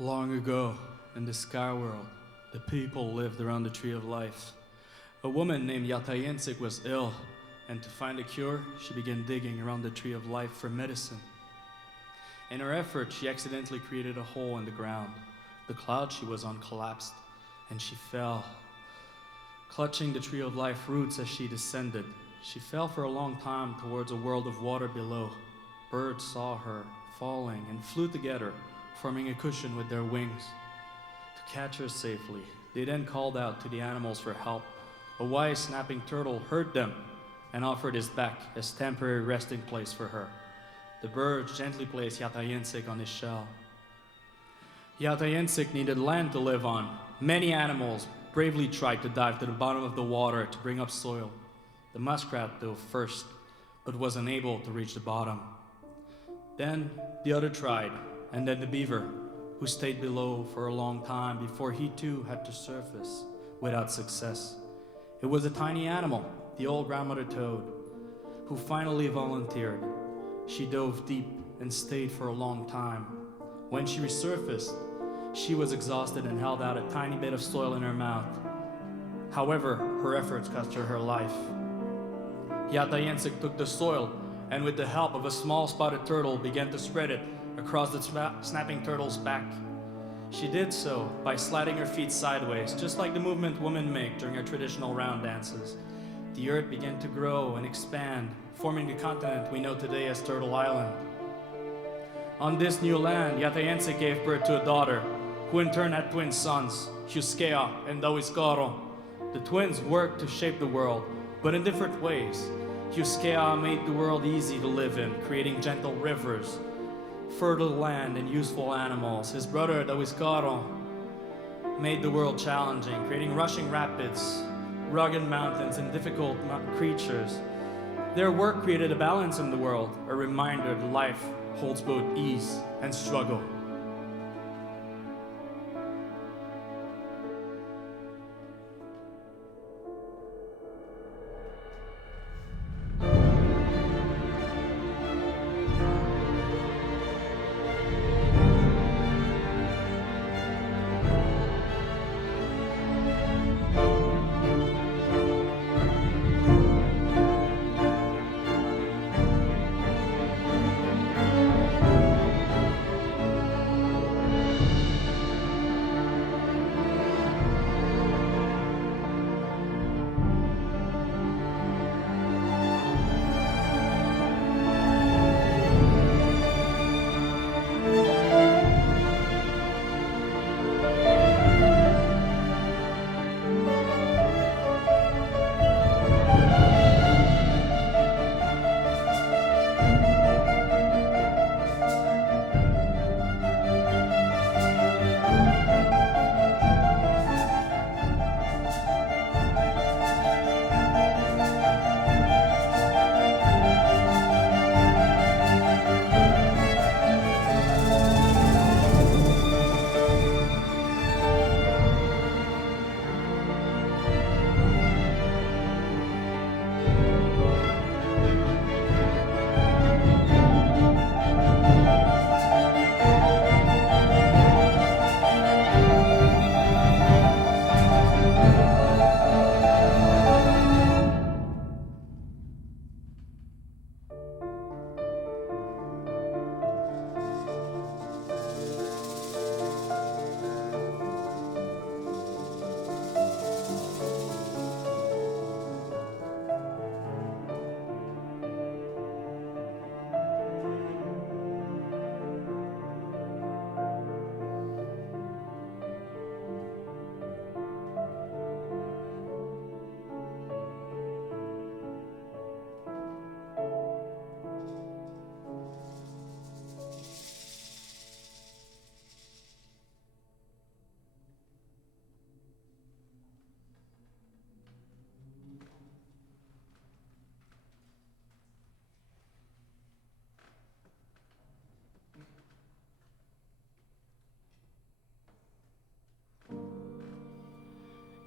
Long ago, in the sky world, the people lived around the Tree of Life. A woman named Yäa'tayentsihk was ill, and to find a cure, she began digging around the Tree of Life for medicine. In her effort, she accidentally created a hole in the ground. The cloud she was on collapsed, and she fell. Clutching the Tree of Life roots as she descended, she fell for a long time towards a world of water below. Birds saw her falling and flew together, forming a cushion with their wings. To catch her safely, they then called out to the animals for help. A wise snapping turtle heard them and offered his back as temporary resting place for her. The birds gently placed Yäa'tayentsihk on his shell. Yäa'tayentsihk needed land to live on. Many animals bravely tried to dive to the bottom of the water to bring up soil. The muskrat dove first, but was unable to reach the bottom. Then the other tried, and then the beaver, who stayed below for a long time before he too had to surface, without success. It was a tiny animal, the old grandmother toad, who finally volunteered. She dove deep and stayed for a long time. When she resurfaced, she was exhausted and held out a tiny bit of soil in her mouth. However, her efforts cost her life. Yäa'tayentsihk took the soil and with the help of a small spotted turtle began to spread it across the snapping turtle's back. She did so by sliding her feet sideways, just like the movement women make during her traditional round dances. The earth began to grow and expand, forming the continent we know today as Turtle Island. On this new land, Yäa'tayentsihk gave birth to a daughter, who in turn had twin sons, Yäa'tayentsihk and Yäa'tayentsihk. The twins worked to shape the world, but in different ways. Yäa'tayentsihk made the world easy to live in, creating gentle rivers, fertile land, and useful animals. His brother, Yäa'tayentsihk, made the world challenging, creating rushing rapids, rugged mountains, and difficult creatures. Their work created a balance in the world, a reminder that life holds both ease and struggle.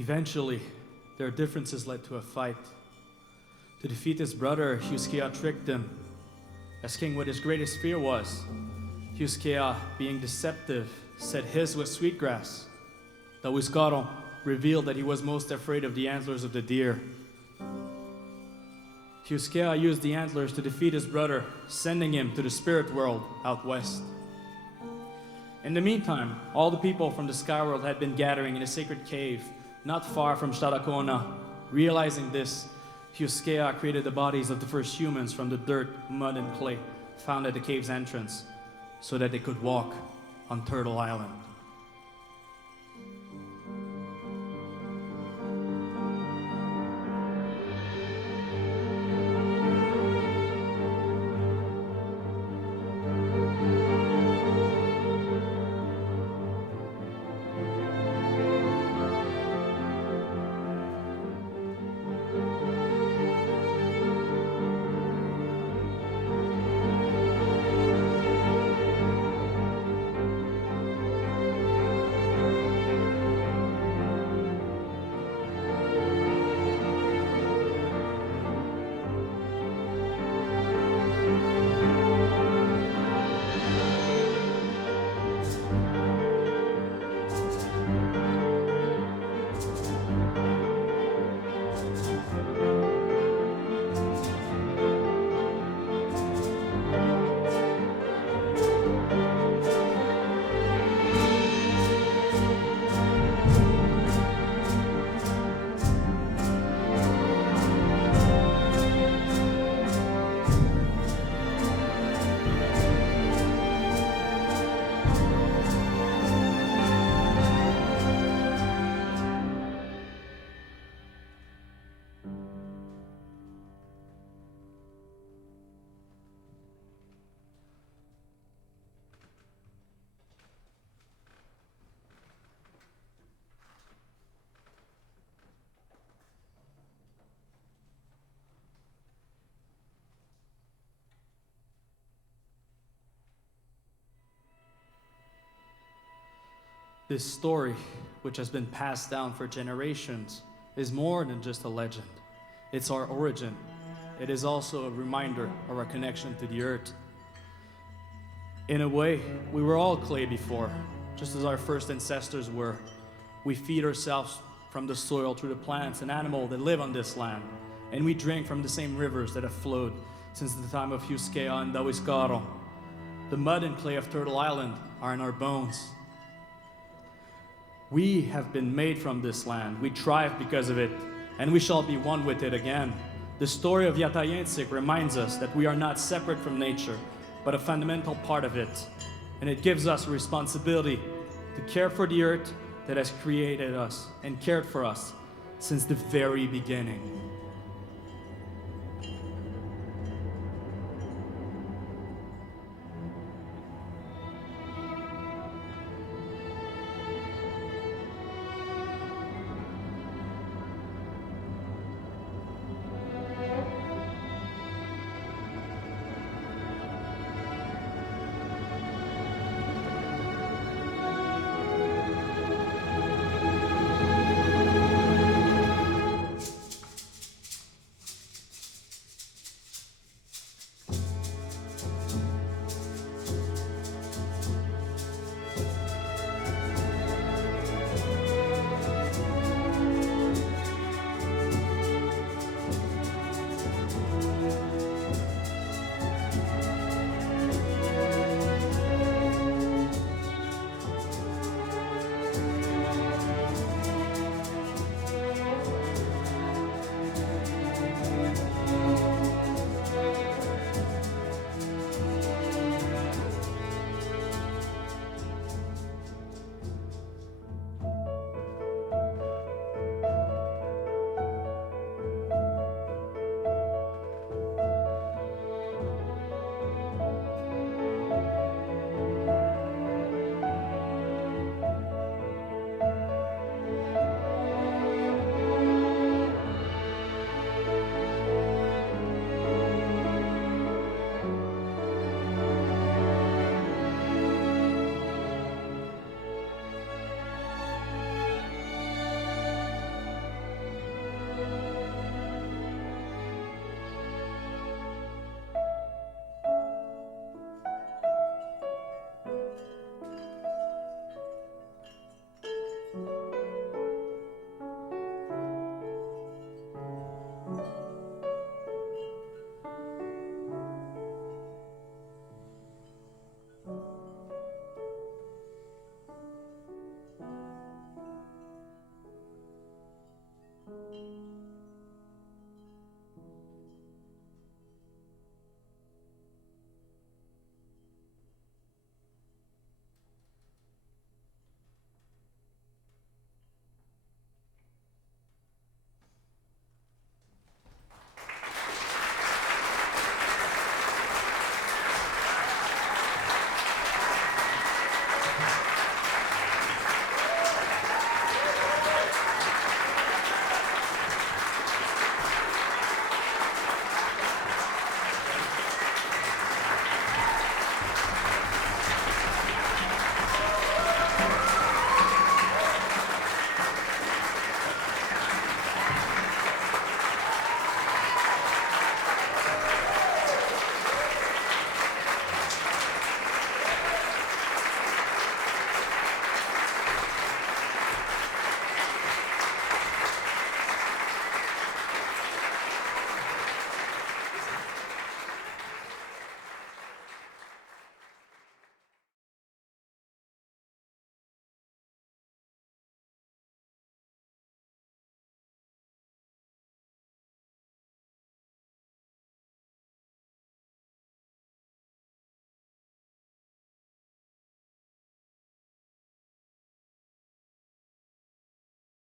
Eventually, their differences led to a fight. To defeat his brother, Yäa'tayentsihk tricked him, asking what his greatest fear was. Yäa'tayentsihk, being deceptive, said his was sweetgrass. Tawiskaro revealed that he was most afraid of the antlers of the deer. Hiuskea used the antlers to defeat his brother, sending him to the spirit world out west. In the meantime, all the people from the sky world had been gathering in a sacred cave not far from Shtarakona. Realizing this, Hiuskea created the bodies of the first humans from the dirt, mud, and clay found at the cave's entrance so that they could walk on Turtle Island. This story, which has been passed down for generations, is more than just a legend. It's our origin. It is also a reminder of our connection to the earth. In a way, we were all clay before, just as our first ancestors were. We feed ourselves from the soil through the plants and animals that live on this land, and we drink from the same rivers that have flowed since the time of Hiuskea and Tawiskaro. The mud and clay of Turtle Island are in our bones. We have been made from this land. We thrive because of it, and we shall be one with it again. The story of Yäa'tayentsihk reminds us that we are not separate from nature, but a fundamental part of it. And it gives us a responsibility to care for the earth that has created us and cared for us since the very beginning.